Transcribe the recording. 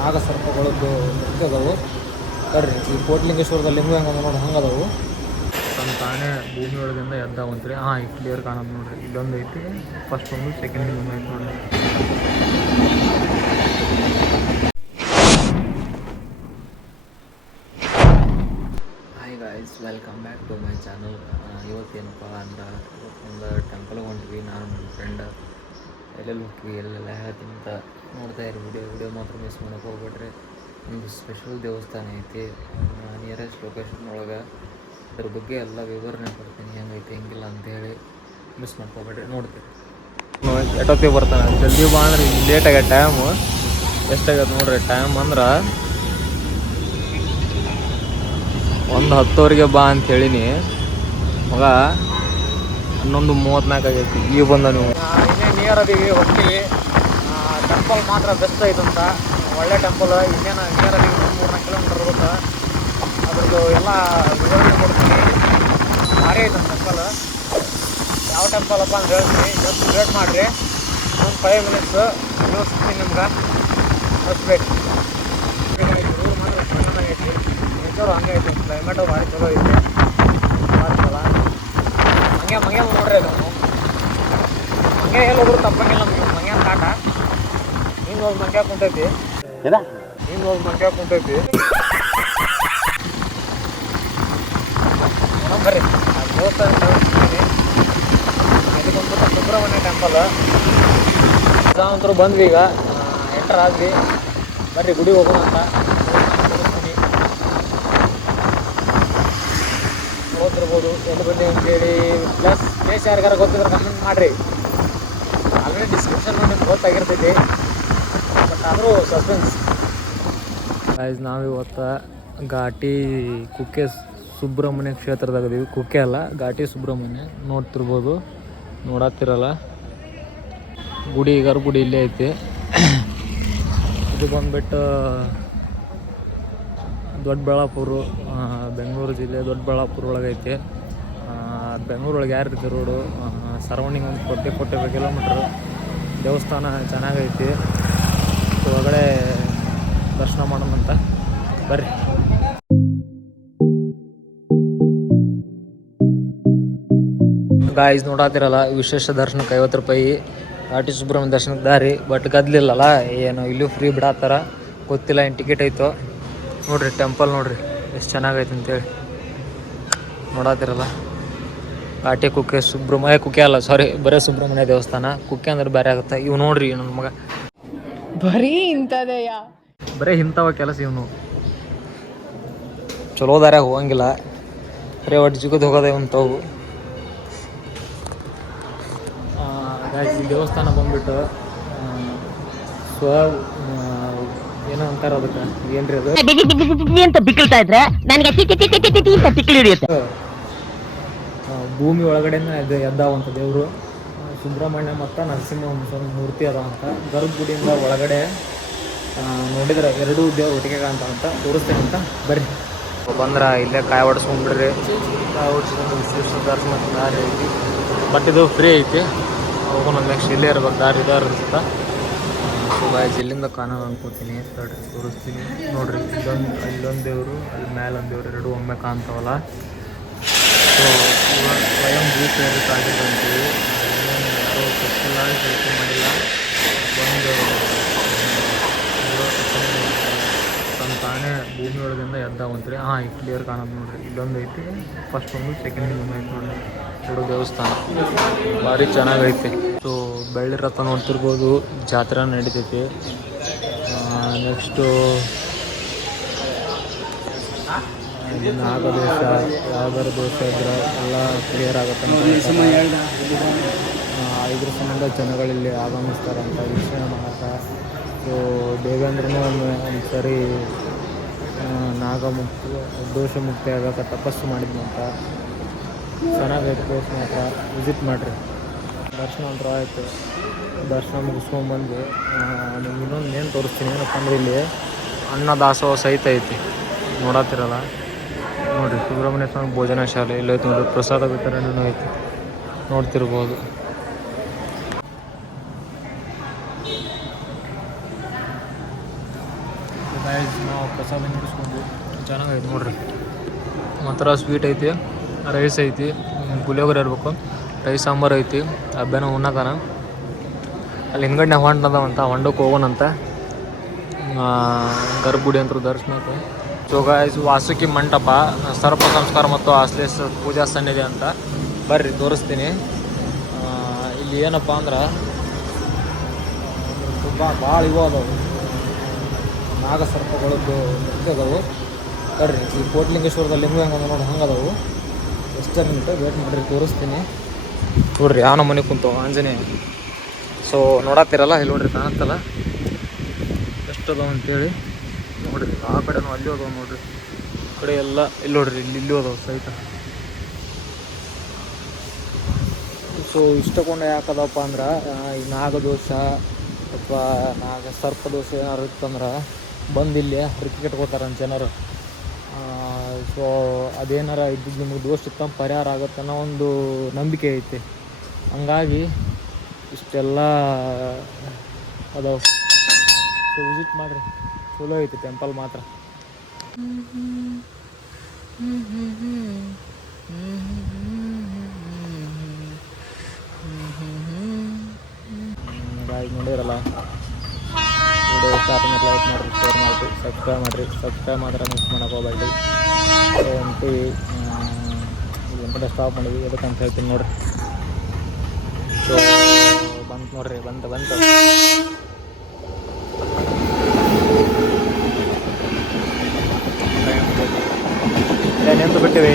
ನಾಗಸರ್ಪಗಳದ್ದು ನೃತ್ಯ ಅದಾವು. ಬರ್ರಿ ಈ ಕೋಟ್ಲಿಂಗೇಶ್ವರದ ಲಿಂಗ ಹೆಂಗೆ ನೋಡಿ ಹಂಗದವು. ತನ್ನ ತಾನೇ ಭೂಮಿ ಒಳಗಿಂದ ಎದ್ದಾವಂತ್ರಿ. ಈ ಕ್ಲಿಯರ್ ಕಾಣೋದು ನೋಡ್ರಿ. ಇಲ್ಲೊಂದು ಐತಿ, ಫಸ್ಟ್ ಒಂದು, ಸೆಕೆಂಡ್ ಒಂದು ಐತಿ ನೋಡ್ರಿ. Hi guys, welcome back to my channel. ಇವತ್ತೇನಪ್ಪ ಅಂದ್ರೆ ಒಂದು ಟೆಂಪಲ್ಗೆ ಹೊಂಟ್ವಿ. ನಾನು ನನ್ನ ಫ್ರೆಂಡ್ ಎಲ್ಲೆಲ್ಲಿ ಹೋಗ್ತೀವಿ, ಎಲ್ಲೆಲ್ಲ ಹೇಳ್ತೀನಿ ಅಂತ ನೋಡ್ತಾ ಇರಿ. ವಿಡಿಯೋ ಮಾತ್ರ ಮಿಸ್ ಮಾಡೋಕೆ ಹೋಗ್ಬೇಡ್ರಿ. ಒಂದು ಸ್ಪೆಷಲ್ ದೇವಸ್ಥಾನ ಐತಿ ನಿಯರೆಸ್ಟ್ ಲೊಕೇಶನ್ ಒಳಗೆ. ಅದ್ರ ಬಗ್ಗೆ ಎಲ್ಲ ವಿವರಣೆ ಕೊಡ್ತೀನಿ, ಹೆಂಗೈತಿ ಹೆಂಗಿಲ್ಲ ಅಂತೇಳಿ. ಮಿಸ್ ಮಾಡ್ಕೊಬೇಡ್ರಿ, ನೋಡ್ತೀವಿ. ಎಷ್ಟೊತ್ತಿಗೆ ಬರ್ತಾನೆ, ಜಲ್ದಿ ಬಾ ಅಂದ್ರೆ ಲೇಟ್ ಆಗ್ಯದ. ಟೈಮು ಎಷ್ಟಾಗತ್ತೆ ನೋಡ್ರಿ. ಟೈಮ್ ಅಂದ್ರೆ 1:10 ಬಾ ಅಂತ ಹೇಳಿನಿ. ಮಗ 11:34 ಆಗೈತಿ. ಈಗ ಬಂದ ನೀವು. ಇನ್ನೇ ನಿಯರ್ ಅದೀವಿ, ಹೋಗ್ತೀವಿ. ಟೆಂಪಲ್ ಮಾತ್ರ ಬೆಸ್ಟ್ ಐತಂತ, ಒಳ್ಳೆ ಟೆಂಪಲ್. ಇನ್ನೇನು ನಿಯರ್ ಅದೀವಿ, 3-4 ಕಿಲೋಮೀಟರ್ ಇರುತ್ತೆ. ಅದ್ರದ್ದು ಎಲ್ಲ ವಿವರಣೆ ಕೊಡ್ತೀನಿ. ಭಾರಿ ಐತಂತ ಟೆಂಪಲ್. ಯಾವ ಟೆಂಪಲ್ ಅಪ್ಪ ಅಂತ ಹೇಳ್ತೀನಿ. ಜಸ್ಟ್ ವೇಟ್ ಮಾಡಿರಿ, ಒಂದು 5 ಮಿನಿಟ್ಸ್ ಇನ್ನೂ ಸಿಗ್ತೀನಿ ನಿಮ್ಗೆ. Just wait. ಊರು ಮಾತ್ರ ಚೆನ್ನಾಗೈತಿ, ನೇಚರು ಹಂಗೆ ಐತಿ, ಕ್ಲೈಮೇಟು ಭಾರಿ ಚಲೋ ಐತಿ. ಭಾಳ ಚಲೋ ಹಂಗೆ ನೋಡ್ರಿ. ನಾವು ಹಂಗೆ ಎಲ್ಲಿ ಹೋದ್ರು ತಪ್ಪಂಗಿಲ್ಲ ನಮಗೆ. ಮಂಗ್ಯ ಕಾಟ ಹಿಂಗೆ ಹೋಗಿ ಮಂಗ್ಯ ಕುಂತೈತಿ, ಹಿಂಗೆ ಹೋಗಿ ಮಂಗ್ಯ ಕುಂತೈತಿ. ಬರ್ರಿ ದೇವಸ್ಥಾನ ಇದು ಬಂದ್ಬಿಟ್ಟು ಸುಬ್ರಹ್ಮಣ್ಯ ಟೆಂಪಲ್. ಅಂತರೂ ಬಂದ್ವಿ, ಈಗ ಎಂಟರ್ ಆದ್ವಿ. ಬರ್ರಿ ಗುಡಿಗೆ ಹೋಗೋಣ ಅಂತ ತೋರಿಸ್ತೀನಿ. ನೋಡ್ತಿರ್ಬೋದು ಎಲ್ಲಿ ಬಂದೆ ಅಂತೇಳಿ. ಪ್ಲೇಸ್ ಯಾರಿಗಾರ ಗೊತ್ತಿದ್ರೆ ಕಮೆಂಟ್ ಮಾಡಿರಿ. ಆಲ್ರೆಡಿ ಡಿಸ್ಕ್ರಿಪ್ಷನ್ ನಿಮ್ಗೆ ಗೊತ್ತಾಗಿರ್ತೈತಿ, ಬಟ್ ಆದರೂ ಸಸ್ಪೆನ್ಸ್. ನಾವಿವತ್ತು ಘಾಟಿ ಕುಕ್ಕೆ ಸುಬ್ರಹ್ಮಣ್ಯ ಕ್ಷೇತ್ರದಾಗದೀವಿ. ಕುಕ್ಕೆ ಅಲ್ಲ, ಘಾಟಿ ಸುಬ್ರಹ್ಮಣ್ಯ. ನೋಡ್ತಿರ್ಬೋದು, ನೋಡತ್ತಿರಲ್ಲ. ಗುಡಿ ಗರ್ಭಗುಡಿ ಇಲ್ಲೇ ಐತಿ. ಇದು ಬಂದ್ಬಿಟ್ಟು ದೊಡ್ಡಬಳ್ಳಾಪುರ, ಬೆಂಗಳೂರು ಜಿಲ್ಲೆ ದೊಡ್ಡಬಳ್ಳಾಪುರ ಒಳಗೈತಿ. ಬೆಂಗಳೂರು ಒಳಗೆ ಯಾರಿದೆ ರೋಡು, ಸರೌಂಡಿಂಗ್ ಒಂದು 45 ಕಿಲೋಮೀಟ್ರು. ದೇವಸ್ಥಾನ ಚೆನ್ನಾಗೈತಿ. ಒಳಗಡೆ ದರ್ಶನ ಮಾಡೋಣಂತ ಬರ್ರಿ. ಗಾಯ್ಸ್ ನೋಡತ್ತಿರಲ್ಲ, ವಿಶೇಷ ದರ್ಶನಕ್ಕೆ 50 ರೂಪಾಯಿ. ಘಾಟಿ ಸುಬ್ರಹ್ಮಣ್ಯ ದರ್ಶನಕ್ಕೆ ದಾರಿ. ಬಟ್ ಗದ್ಲಿಲ್ಲಲ್ಲ, ಏನು ಇಲ್ಲೂ ಫ್ರೀ ಬಿಡತ್ತಾರ, ಗೊತ್ತಿಲ್ಲ ಏನು ಟಿಕೆಟ್ ಐತೋ. ನೋಡ್ರಿ ಟೆಂಪಲ್ ನೋಡ್ರಿ ಎಷ್ಟು ಚೆನ್ನಾಗೈತೆ ಅಂತೇಳಿ. ನೋಡತ್ತಿರಲ್ಲ ಘಾಟಿ ಕುಕ್ಕೆ ಸುಬ್ರಹ್ಮಣ್ಯ, ಕುಕ್ಕೆ ಅಲ್ಲ ಸಾರಿ, ಬರೇ ಸುಬ್ರಹ್ಮಣ್ಯ ದೇವಸ್ಥಾನ. ಕುಕ್ಕೆ ಅಂದ್ರೆ ಬೇರೆ ಆಗುತ್ತೆ. ಇವು ನೋಡ್ರಿ ನನ್ನ ಮಗ ಬರೀ ಇಂಥದೆಯಾ, ಬರೀ ಇಂಥವ ಕೆಲಸ ಇವನು. ಚಲೋ ದಾರ್ಯಾಗ ಹೋಗಂಗಿಲ್ಲ, ಬರೀ ಒಟ್ಟು ಜಿಗದ್ ಹೋಗೋದೇ ಅಂತವು. ಈ ದೇವಸ್ಥಾನ ಬಂದ್ಬಿಟ್ಟು ಏನೋ ಅಂತಾರ ಅದಕ್ಕೆ, ಏನ್ರಿ ಅದು ಅಂತ ಬಿಕ್ಕಳ್ತಾ ಇದ್ರೆ ನನಗೆ ಭೂಮಿ ಒಳಗಡೆನ ಎದ್ದಾವಂತ ದೇವರು ಸುಬ್ರಹ್ಮಣ್ಯ ಮತ್ತು ನರಸಿಂಹ ಮೂರ್ತಿ ಅದಾವಂತ. ಗರ್ಭಗುಡಿಯಿಂದ ಒಳಗಡೆ ನೋಡಿದ್ರೆ 2 ದೇವ್ರು ಒಟ್ಟಿಗೆ ಕಾಣ್ತಾವಂತ. ತೋರಿಸ್ತೇನೆ ಅಂತ ಬರ್ರಿ. ಬಂದ್ರೆ ಇಲ್ಲೇ ಕಾಯಿ ಹೊಡ್ಸ್ಕೊಂಡ್ಬಿಡ್ರಿ. ಕಾಯಿ ಹೊಡ್ಸ್ಕೊಂಡು ವಿಶೇಷ ದರ್ಶನ ದಾರಿ ಐತಿ. ಬಟ್ ಇದು ಫ್ರೀ ಐತಿ. ಹೋಗೋಣ ನೆಕ್ಸ್ಟ್ ಇಲ್ಲೇ ಇರ್ಬೇಕು, ದಾರಿ ಇರುತ್ತೆ. ಸೊ ಗಾಯ್ಸ್ ಇಲ್ಲಿಂದ ಕಾಣೋಣ ಅನ್ಕೋತೀನಿ. ತೋರಿಸ್ತೀನಿ ನೋಡ್ರಿ. ಇಲ್ಲೊಂದು ದೇವರು, ಅಲ್ಲಿ ಮೇಲೊಂದು ದೇವರು, 2 ಒಮ್ಮೆ ಕಾಣ್ತಾವಲ್ಲ. ಸೊ ಸ್ವಯಂ ಭೂತೇರಿಕಾಗಿದ್ದಂತೀವಿ. ಯಾರೋ ಸ್ಪೆಷಲ್ ಆಗಿ ಕೆಲಸ ಮಾಡಿಲ್ಲ. ಒಂದು ತನ್ನ ತಾನೇ ಭೂಮಿ ಒಳಗಿಂದ ಎದ್ದಾವಂತ್ರಿ. ಈ ಕ್ಲಿಯರ್ ಕಾಣೋದು ನೋಡ್ರಿ. ಇಲ್ಲೊಂದು ಐತಿ, ಫಸ್ಟ್ ಒಂದು, ಸೆಕೆಂಡ್ ಒಂದು ಐತಿ ನೋಡ್ರಿ. 2 ದೇವಸ್ಥಾನ ಭಾರಿ ಚೆನ್ನಾಗೈತಿ. ಸೊ ಬೆಳ್ಳಿ ರಥ ನೋಡ್ತಿರ್ಬೋದು, ಜಾತ್ರೆ ನಡೀತೈತಿ. ನೆಕ್ಸ್ಟು ನಾಗದೋಷ, ಯಾವ್ದಾರು ದೋಷ ಇದ್ರೆ ಎಲ್ಲ ಕ್ಲಿಯರ್ ಆಗುತ್ತೆ ಅಂತ. ಇದ್ರ ಸಂಬಂಧ ಜನಗಳಲ್ಲಿ ಆಗಮಿಸ್ತಾರಂತ ವಿಷಯ ಮಾಡಕ್ಕೆ. ಸೊ ದೇವೇಂದ್ರನೂ ಒಂದು ಸರಿ ನಾಗಮುಕ್ತಿ ದೋಷ ಮುಕ್ತಿ ಆಗಕ್ಕೆ ತಪಸ್ಸು ಮಾಡಿದ್ನಂತ. ಚೆನ್ನಾಗೈತೆ ಪ್ಲೇಸ್, ಮಾತ್ರ ವಿಸಿಟ್ ಮಾಡಿರಿ. ದರ್ಶನ ಅಂತೂ ಆಯಿತು. ದರ್ಶನ ಮುಗಿಸ್ಕೊಂಡ್ಬಂದು ನಿಮ್ಗೆ ಇನ್ನೊಂದು ಏನು ತೋರಿಸ್ತೀನಿ. ಏನಪ್ಪ ಅಂದ್ರೆ ಇಲ್ಲಿ ಅನ್ನದಾಸೋಹ ಸಹಿತ ಐತಿ. ನೋಡತ್ತಿರಲ್ಲ ನೋಡಿರಿ. ಸುಬ್ರಹ್ಮಣ್ಯ ಸ್ವಾಮಿ ಭೋಜನ ಶಾಲೆ ಇಲ್ಲೈತೆ ನೋಡಿರಿ. ಪ್ರಸಾದ ವಿತರಣೆನೂ ಐತಿ, ನೋಡ್ತಿರ್ಬೋದು. ಗೈಸ್ ನಾವು ಪ್ರಸಾದ ನಡೆಸ್ಕೊಂಡ್ವಿ ಚೆನ್ನಾಗೈತೆ ನೋಡ್ರಿ. ಒಂಥರ ಸ್ವೀಟ್ ಐತಿ, ರೈಸ್ ಐತಿ, ಪುಳಿಯೋಗರೆ ಇರ್ಬೇಕು, ರೈಸ್ ಸಾಂಬಾರು ಐತಿ. ಹಬ್ಬನ ಉಣ್ಣಕನ ಅಲ್ಲಿ ಹಿಂದ್ಗಡೆ ಹೊಂಡ ಅದಾವಂತ, ಹೊಂಡಕ್ಕೆ ಹೋಗೋಣಂತ. ಗರ್ಭಗುಡಿ ಅಂತ ದರ್ಶನಕ್ಕೆ. ಸೊ ಗೈಸ್ ವಾಸುಕಿ ಮಂಟಪ ಸರ್ಪ ಸಂಸ್ಕಾರ ಮತ್ತು ಆಶ್ಲೇಷ ಪೂಜಾ ಸನ್ನಿಧಿ ಅಂತ ಬರ್ರಿ ತೋರಿಸ್ತೀನಿ. ಇಲ್ಲಿ ಏನಪ್ಪ ಅಂದ್ರೆ ತುಂಬ ಭಾಳ ಇವು ಅದಾವು, ನಾಗಸರ್ಪಗಳದ್ದು ಮುಖ್ಯ ಅದಾವು. ಬರ್ರಿ ಈ ಕೋಟ್ಲಿಂಗೇಶ್ವರದ ಲಿಂಗ ಹೆಂಗೆ ನೋಡಿ ಹಂಗೆ ಅದಾವು. ಎಷ್ಟೇ ನಿಂತು ವೇಟ್ ಮಾಡಿರಿ ತೋರಿಸ್ತೀನಿ. ನೋಡ್ರಿ ಯಾವ ಮನೆ ಕುಂತವ ಆಂಜನೇಯ. ಸೊ ನೋಡತ್ತೀರಲ್ಲ ಇಲ್ಲಿ ನೋಡ್ರಿ ಕಾಣತ್ತಲ್ಲ ಎಷ್ಟು ಅದಾವ ಅಂತೇಳಿ. ನೋಡ್ರಿ ಆ ಕಡೆನೂ ಅಲ್ಲಿ ಅದಾವ ನೋಡ್ರಿ, ಈ ಕಡೆ ಎಲ್ಲ ಇಲ್ಲಿ ನೋಡ್ರಿ ಇಲ್ಲಿ ಅದಾವ ಸೈಟ. ಸೊ ಇಷ್ಟಕೊಂಡು ಯಾಕದಪ್ಪ ಅಂದ್ರೆ ಈ ನಾಗದೋಷ ಅಥವಾ ಸರ್ಪದೋಷ ಏನಾರು ಇತ್ತಂದ್ರೆ ಬಂದು ಇಲ್ಲಿ ಹರಕೆ ಕಟ್ಕೋತಾರಂತ ಜನರು. ಸೊ ಅದೇನಾರ ಇದ್ದಿದ್ದು ನಿಮಗೆ ದೋಷ ಇತ್ತಂತ ಪರಿಹಾರ ಆಗುತ್ತೆ ಅನ್ನೋ ಒಂದು ನಂಬಿಕೆ ಐತಿ. ಹಂಗಾಗಿ ಇಷ್ಟೆಲ್ಲ ಅದಾವೆ. ಸೊ ವಿಸಿಟ್ ಮಾಡಿರಿ, ಚಲೋ ಐತಿ ಟೆಂಪಲ್ ಮಾತ್ರ. ಗಾಡಿ ನೋಡಿರಲ್ಲ, ವಿಡಿಯೋ ಇಷ್ಟ ಆದ ಮೇಲೆ ಲೈಕ್ ಮಾಡಿರಿ, ಶೇರ್ ಮಾಡಿರಿ, ಸಬ್ಸ್ಕ್ರೈಬ್ ಮಾತ್ರ ಮಿಸ್ ಮಾಡೋಕೆ ಹೋಗ್ಬೇಡಿ. ಸೊ ಅಂತಿ ಕಡೆ ಸ್ಟಾಪ್ ಮಾಡಿದ್ವಿ, ಅದಕ್ಕಂತ ಹೇಳ್ತೀನಿ ನೋಡ್ರಿ. ಸೊ ಬಂತು ನೋಡ್ರಿ, ಬಂತು ನಿಂತು ಬಿಟ್ಟಿವಿ.